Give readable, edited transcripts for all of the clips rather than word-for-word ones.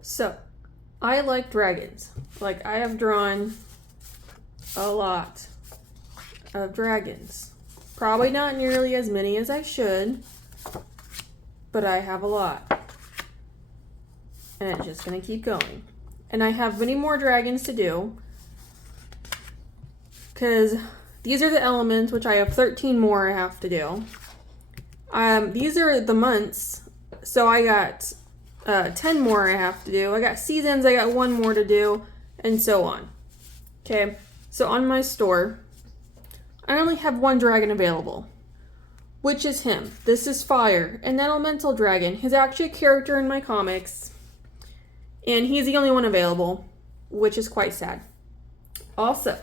So, I like dragons. Like, I have drawn a lot of dragons. Probably not nearly as many as I should, but I have a lot. And it's just gonna keep going. And I have many more dragons to do, because these are the elements, which I have 13 more I have to do. These are the months, so I got 10 more I have to do. I got seasons, I got 1 more to do, and so on. Okay, so on my store, I only have 1 dragon available, which is him. This is Fire, an elemental dragon. He's actually a character in my comics, and he's the only one available, which is quite sad. Also,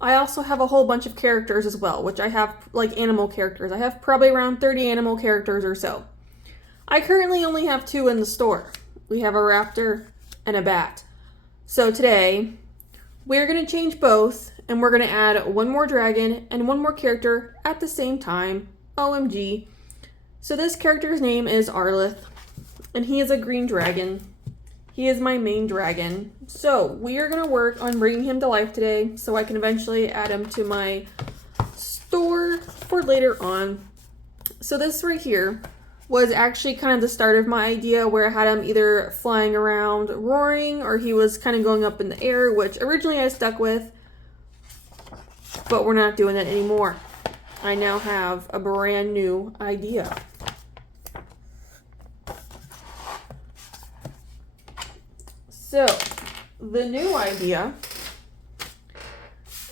I also have a whole bunch of characters as well, which I have, like, animal characters. I have probably around 30 animal characters or so. I currently only have 2 in the store. We have a raptor and a bat. So today, we're going to change both, and we're going to add 1 more dragon and 1 more character at the same time. OMG. So this character's name is Arlith, and he is a green dragon. He is my main dragon. So we are going to work on bringing him to life today so I can eventually add him to my store for later on. So this right here was actually kind of the start of my idea, where I had him either flying around roaring or he was kind of going up in the air, which originally I stuck with, but we're not doing that anymore. I now have a brand new idea. So, the new idea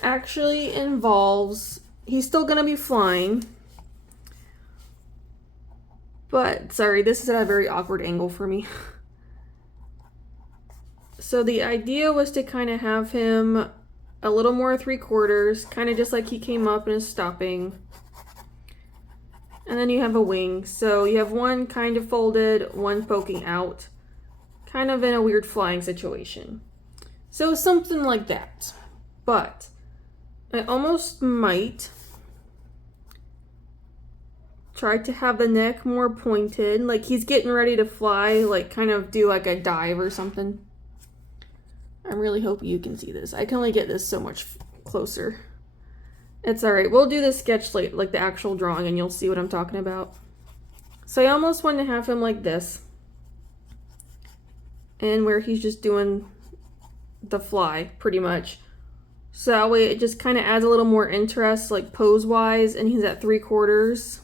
actually involves, he's still going to be flying, but, sorry, this is at a very awkward angle for me. So the idea was to kind of have him a little more 3/4, kind of just like he came up and is stopping. And then you have a wing. So you have 1 kind of folded, 1 poking out, kind of in a weird flying situation. So something like that. But I almost might try to have the neck more pointed, like he's getting ready to fly, like kind of do like a dive or something. I'm really hoping you can see this. I can only get this so much closer. It's alright. We'll do the sketch like the actual drawing, and you'll see what I'm talking about. So I almost want to have him like this, and where he's just doing the fly pretty much. So that way it just kind of adds a little more interest, like pose wise, and he's at 3/4.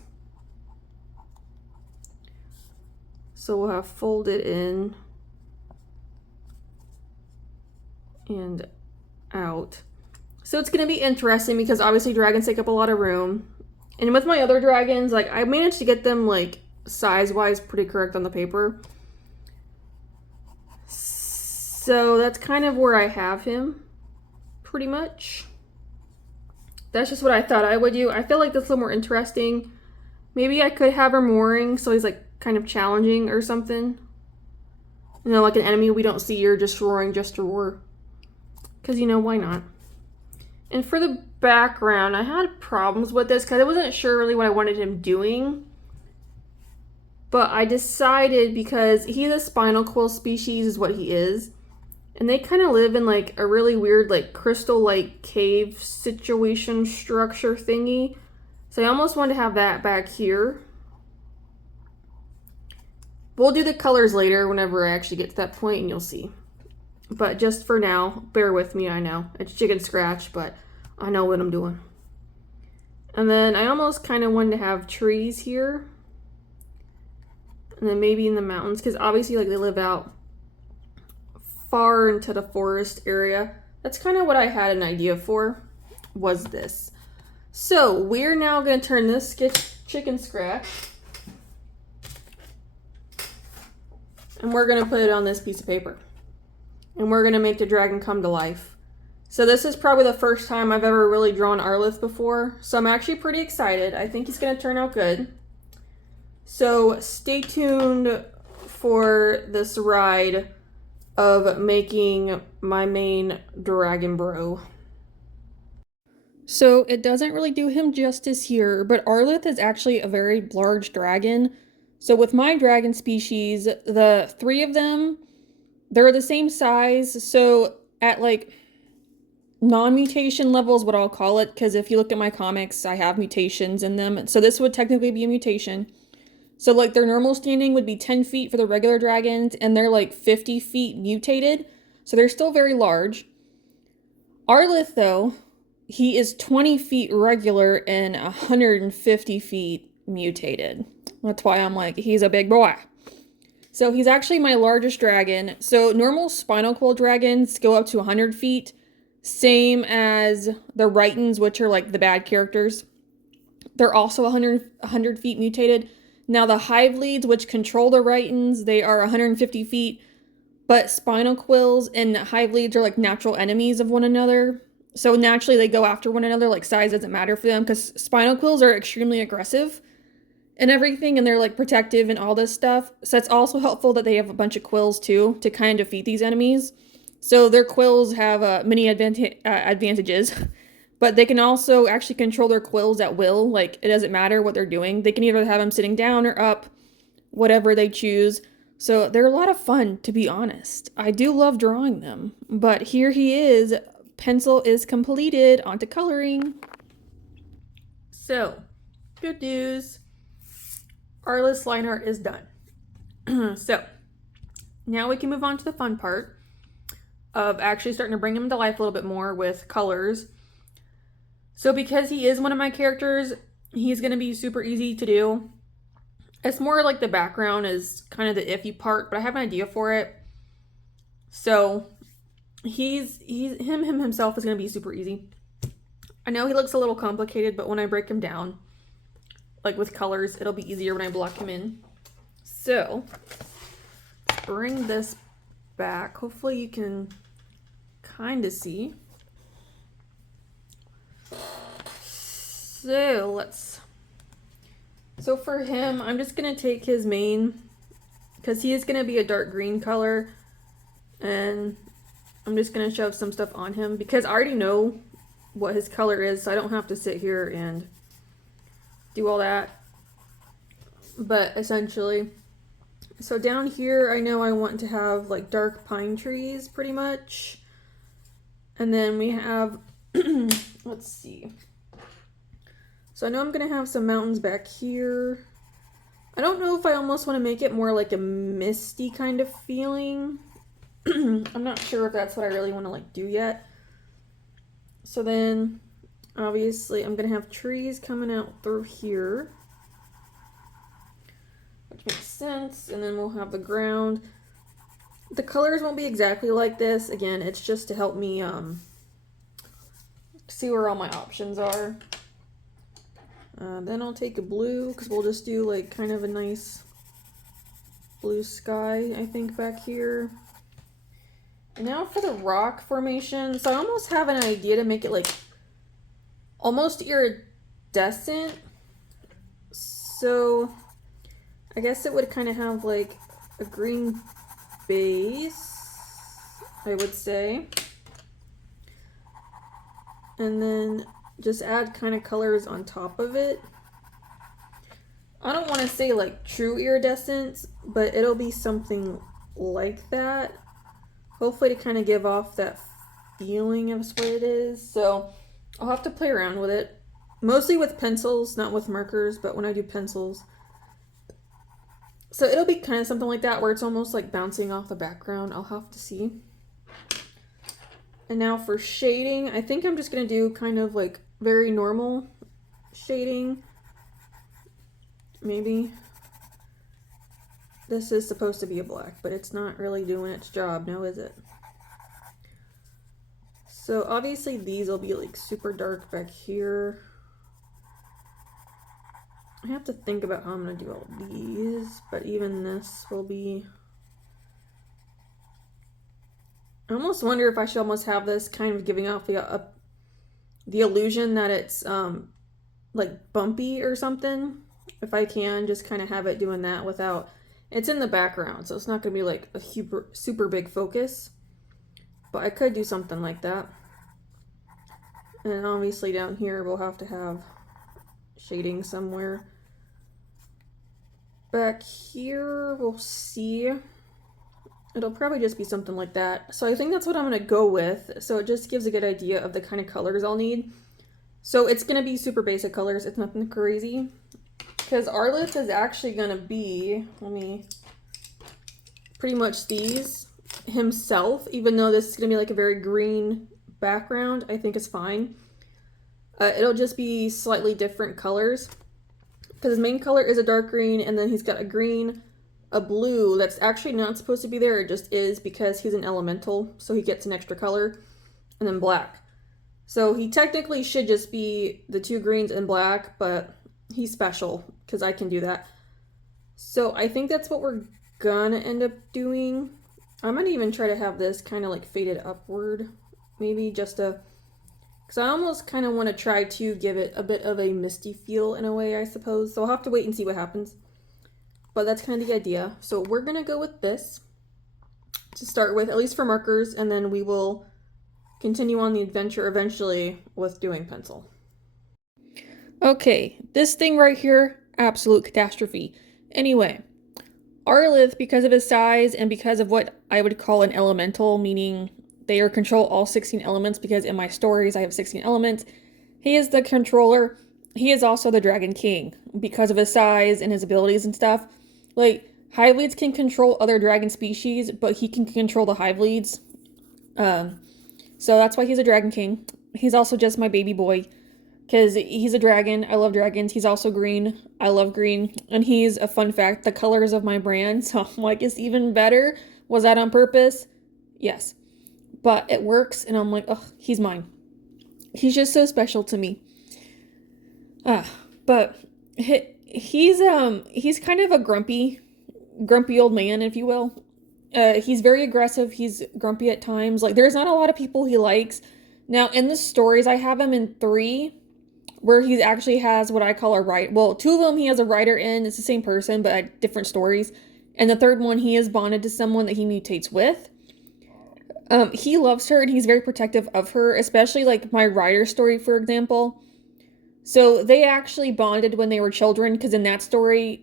So we'll have folded in and out. So it's going to be interesting because obviously dragons take up a lot of room. And with my other dragons, like I managed to get them like size-wise pretty correct on the paper. So that's kind of where I have him, pretty much. That's just what I thought I would do. I feel like that's a little more interesting. Maybe I could have him roaring, so he's like kind of challenging or something. You know, like an enemy we don't see, or just roaring just to roar. Because, you know, why not? And for the background, I had problems with this because I wasn't sure really what I wanted him doing. But I decided, because he's a spinal quill species is what he is. And they kind of live in like a really weird like crystal-like cave situation structure thingy. So I almost wanted to have that back here. We'll do the colors later whenever I actually get to that point, and you'll see. But just for now, bear with me, I know. It's chicken scratch, but I know what I'm doing. And then I almost kind of wanted to have trees here. And then maybe in the mountains, because obviously like they live out far into the forest area. That's kind of what I had an idea for, was this. So we're now going to turn this chicken scratch, and we're going to put it on this piece of paper. And we're going to make the dragon come to life. So this is probably the first time I've ever really drawn Arlith before. So I'm actually pretty excited. I think he's going to turn out good. So stay tuned for this ride of making my main dragon bro. So it doesn't really do him justice here, but Arlith is actually a very large dragon. So with my dragon species, the 3 of them, they're the same size. So at like non-mutation levels, what I'll call it, because if you look at my comics, I have mutations in them. So this would technically be a mutation. So like their normal standing would be 10 feet for the regular dragons, and they're like 50 feet mutated. So they're still very large. Arlith, though, he is 20 feet regular and 150 feet mutated. That's why I'm like, he's a big boy. So he's actually my largest dragon. So normal spinal quill dragons go up to 100 feet. Same as the Rhytons, which are like the bad characters. They're also 100 feet mutated. Now the hive leads, which control the Rhytons, they are 150 feet. But spinal quills and hive leads are like natural enemies of one another. So naturally they go after one another, like size doesn't matter for them, because spinal quills are extremely aggressive and everything, and they're like protective and all this stuff. So it's also helpful that they have a bunch of quills too to kind of defeat these enemies. So their quills have many advantages, but they can also actually control their quills at will. Like it doesn't matter what they're doing. They can either have them sitting down or up, whatever they choose. So they're a lot of fun, to be honest. I do love drawing them. But here he is. Pencil is completed. On to coloring. So, good news. Arlith's line art is done. So, now we can move on to the fun part of actually starting to bring him to life a little bit more with colors. So because he is one of my characters, he's going to be super easy to do. It's more like the background is kind of the iffy part, but I have an idea for it. So himself is going to be super easy. I know he looks a little complicated, but when I break him down, like with colors, it'll be easier when I block him in. So bring this back. Hopefully you can kind of see. So for him, I'm just going to take his mane, because he is going to be a dark green color, and I'm just going to shove some stuff on him, because I already know what his color is, so I don't have to sit here and do all that. But essentially, so down here, I know I want to have like dark pine trees, pretty much. And then we have, let's see. So I know I'm going to have some mountains back here. I don't know if I almost want to make it more like a misty kind of feeling. I'm not sure if that's what I really want to like do yet. So then, obviously, I'm going to have trees coming out through here, which makes sense. And then we'll have the ground. The colors won't be exactly like this. Again, it's just to help me see where all my options are. Then I'll take a blue, because we'll just do like kind of a nice blue sky, I think, back here. And now for the rock formation. So I almost have an idea to make it like almost iridescent. So I guess it would kind of have like a green base, I would say. And then just add kind of colors on top of it. I don't want to say like true iridescence, but it'll be something like that. Hopefully to kind of give off that feeling of what it is. So I'll have to play around with it. Mostly with pencils, not with markers, but when I do pencils. So it'll be kind of something like that, where it's almost like bouncing off the background. I'll have to see. And now for shading, I think I'm just going to do kind of like very normal shading. Maybe. This is supposed to be a black, but it's not really doing its job now, is it? So obviously these will be like super dark back here. I have to think about how I'm going to do all these, but even this will be... I almost wonder if I should almost have this kind of giving off the illusion that it's like bumpy or something. If I can, just kind of have it doing that without... It's in the background, so it's not going to be like a super big focus. But I could do something like that. And then obviously down here we'll have to have shading somewhere. Back here, we'll see. It'll probably just be something like that. So I think that's what I'm going to go with. So it just gives a good idea of the kind of colors I'll need. So it's going to be super basic colors. It's nothing crazy. Because Arlith is actually going to be, pretty much these himself. Even though this is going to be like a very green background, I think it's fine. It'll just be slightly different colors. Because his main color is a dark green, and then he's got a green, a blue that's actually not supposed to be there. It just is because he's an elemental, so he gets an extra color, and then black. So he technically should just be the two greens and black, but he's special because I can do that. So I think that's what we're gonna end up doing. I might even try to have this kind of like faded upward, maybe just a, because I almost kind of want to try to give it a bit of a misty feel in a way, I suppose. So I'll have to wait and see what happens. But that's kind of the idea. So we're going to go with this to start with, at least for markers, and then we will continue on the adventure eventually with doing pencil. Okay, this thing right here, absolute catastrophe. Anyway, Arlith, because of his size and because of what I would call an elemental, meaning they control all 16 elements, because in my stories I have 16 elements. He is the controller. He is also the Dragon King because of his size and his abilities and stuff. Like, hive leads can control other dragon species, but he can control the hive leads. So that's why he's a Dragon King. He's also just my baby boy because he's a dragon. I love dragons. He's also green. I love green. And he's, a fun fact, the colors of my brand. So I'm like, it's even better. Was that on purpose? Yes. But it works, and I'm like, oh, he's mine. He's just so special to me. But he's kind of a grumpy old man, if you will. He's very aggressive. He's grumpy at times. Like, there's not a lot of people he likes. Now, in the stories, I have him in 3, where he actually has what I call a writer. Well, 2 of them he has a writer in. It's the same person, but at different stories. And the 3rd one, he is bonded to someone that he mutates with. He loves her and he's very protective of her, especially like my writer story, for example. So they actually bonded when they were children, because in that story,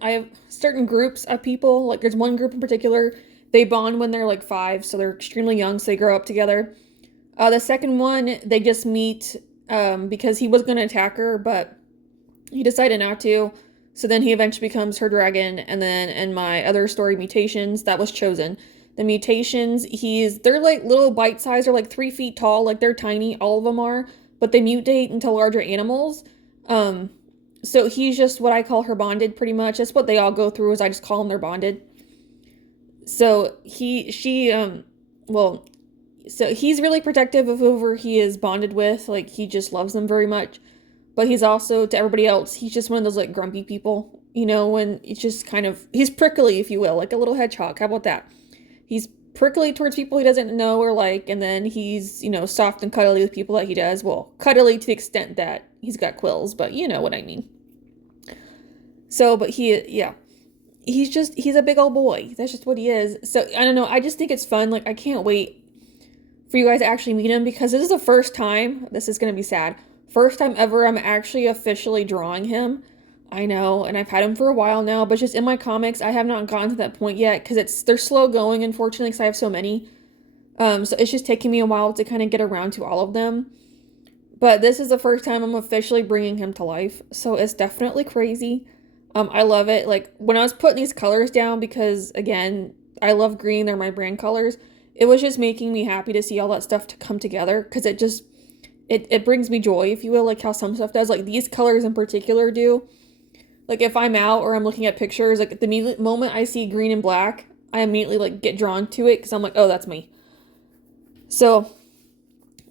I have certain groups of people, like there's one group in particular, they bond when they're like 5, so they're extremely young, so they grow up together. The second one, they just meet because he was going to attack her, but he decided not to. So then he eventually becomes her dragon, and then in my other story, Mutations, that was chosen. The mutations, they're like little bite size, or like 3 feet tall, like they're tiny, all of them are, but they mutate into larger animals. So he's just what I call her bonded, pretty much. That's what they all go through, is I just call them they're bonded. So so he's really protective of whoever he is bonded with, like he just loves them very much. But he's also, to everybody else, he's just one of those like grumpy people, when it's just kind of, he's prickly, if you will, like a little hedgehog. How about that? He's prickly towards people he doesn't know or like, and then he's, soft and cuddly with people that he does. Well, cuddly to the extent that he's got quills, but you know what I mean. So, but he's a big old boy. That's just what he is. So, I don't know. I just think it's fun. Like, I can't wait for you guys to actually meet him, because this is the first time, this is going to be sad, first time ever I'm actually officially drawing him. I know, and I've had them for a while now, but just in my comics, I have not gotten to that point yet, because they're slow going, unfortunately, because I have so many. So it's just taking me a while to kind of get around to all of them. But this is the first time I'm officially bringing him to life, so it's definitely crazy. I love it. Like, when I was putting these colors down, because, again, I love green, they're my brand colors, it was just making me happy to see all that stuff to come together, because it brings me joy, if you will, like how some stuff does. Like, these colors in particular do. Like, if I'm out or I'm looking at pictures, like, the moment I see green and black, I immediately, like, get drawn to it, because I'm like, oh, that's me. So,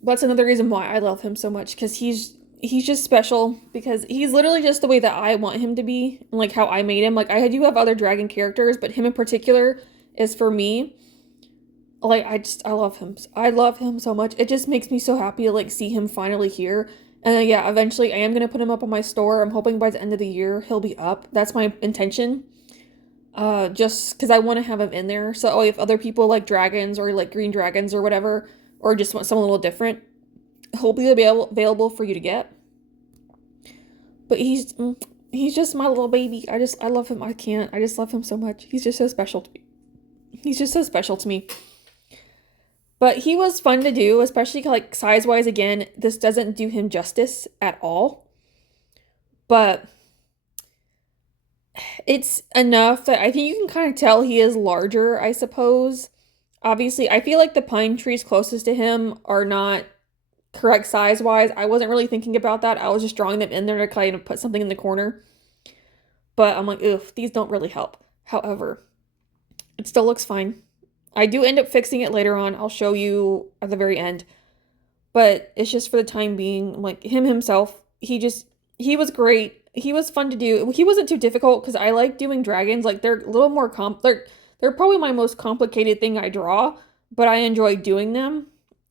that's another reason why I love him so much, because he's just special, because he's literally just the way that I want him to be, and, like, how I made him. Like, I do have other dragon characters, but him in particular is for me. Like, I love him. I love him so much. It just makes me so happy to, like, see him finally here. And then, yeah, eventually I am going to put him up on my store. I'm hoping by the end of the year he'll be up. That's my intention. Just because I want to have him in there. So if other people like dragons or like green dragons or whatever, or just want something a little different, he'll be available for you to get. But He's just my little baby. I love him. I can't. I just love him so much. He's just so special to me. He's just so special to me. But he was fun to do, especially like size-wise. Again, this doesn't do him justice at all. But it's enough that I think you can kind of tell he is larger, I suppose. Obviously, I feel like the pine trees closest to him are not correct size-wise. I wasn't really thinking about that. I was just drawing them in there to kind of put something in the corner. But I'm like, oof, these don't really help. However, it still looks fine. I do end up fixing it later on. I'll show you at the very end. But it's just for the time being, like him himself, he was great. He was fun to do. He wasn't too difficult because I like doing dragons. Like they're a little more they're probably my most complicated thing I draw, but I enjoy doing them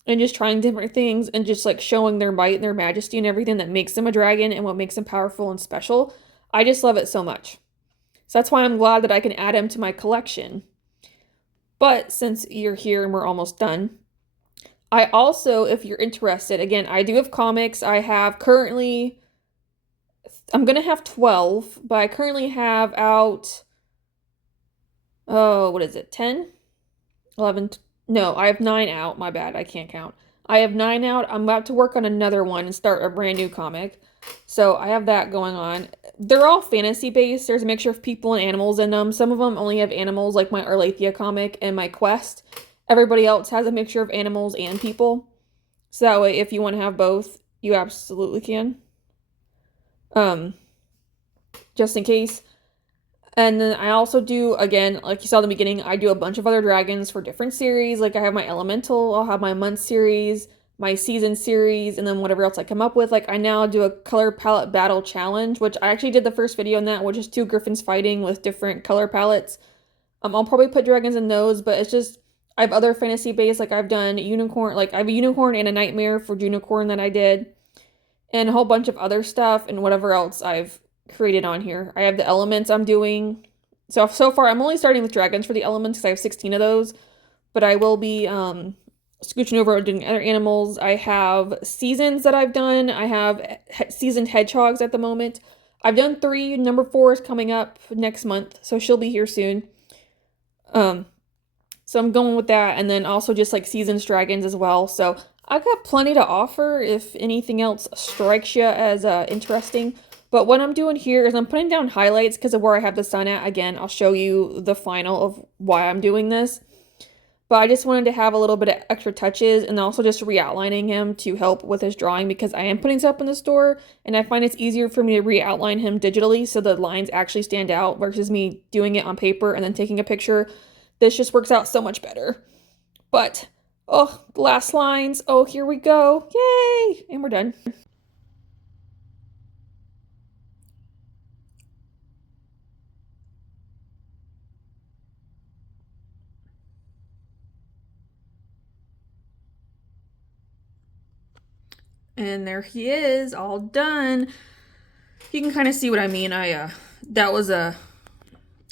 and just trying different things and just like showing their might and their majesty and everything that makes them a dragon and what makes them powerful and special. I just love it so much. So that's why I'm glad that I can add him to my collection. But since you're here and we're almost done, I also, if you're interested, again, I do have comics. I have currently, I'm going to have 12, but I currently have out, oh, what is it, 10? 11, no, I have 9 out. My bad, I can't count. I have 9 out. I'm about to work on another one and start a brand new comic. So I have that going on. They're all fantasy based. There's a mixture of people and animals in them. Some of them only have animals, like my Arlith comic and my Quest. Everybody else has a mixture of animals and people. So that way, if you want to have both, you absolutely can. Just in case. And then I also do, again, like you saw in the beginning, I do a bunch of other dragons for different series. Like I have my Elemental, I'll have my month series, my season series, and then whatever else I come up with. Like I now do a color palette battle challenge, which I actually did the first video on that, which is 2 griffins fighting with different color palettes. I'll probably put dragons in those, but it's just, I have other fantasy based, like I've done unicorn, like I have a unicorn and a nightmare for unicorn that I did, and a whole bunch of other stuff and whatever else I've created on here. I have the elements I'm doing. So far I'm only starting with dragons for the elements because I have 16 of those, but I will be scooching over and doing other animals. I have seasons that I've done. I have seasoned hedgehogs at the moment. I've done 3. Number 4 is coming up next month, so she'll be here soon. So I'm going with that, and then also just like seasoned dragons as well. So I've got plenty to offer if anything else strikes you as interesting. But what I'm doing here is I'm putting down highlights because of where I have the sun at. Again, I'll show you the final of why I'm doing this. But I just wanted to have a little bit of extra touches and also just re-outlining him to help with his drawing because I am putting stuff in the store and I find it's easier for me to re-outline him digitally so the lines actually stand out versus me doing it on paper and then taking a picture. This just works out so much better. But, oh, last lines. Oh, here we go. Yay! And we're done. And there he is, all done. You can kind of see what I mean. That was a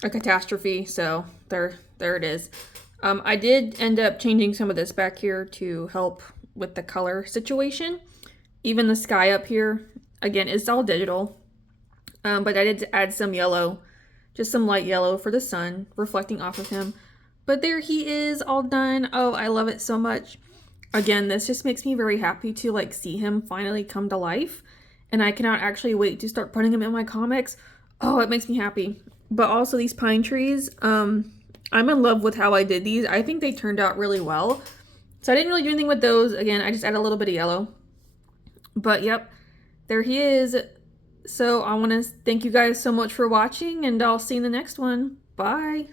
catastrophe, so there it is. I did end up changing some of this back here to help with the color situation. Even the sky up here, again, it's all digital. But I did add some yellow, just some light yellow for the sun, reflecting off of him. But there he is, all done. Oh, I love it so much. Again, this just makes me very happy to like see him finally come to life. And I cannot actually wait to start putting him in my comics. Oh, it makes me happy. But also these pine trees, I'm in love with how I did these. I think they turned out really well. So I didn't really do anything with those. Again, I just added a little bit of yellow. But yep, there he is. So I want to thank you guys so much for watching, and I'll see you in the next one. Bye.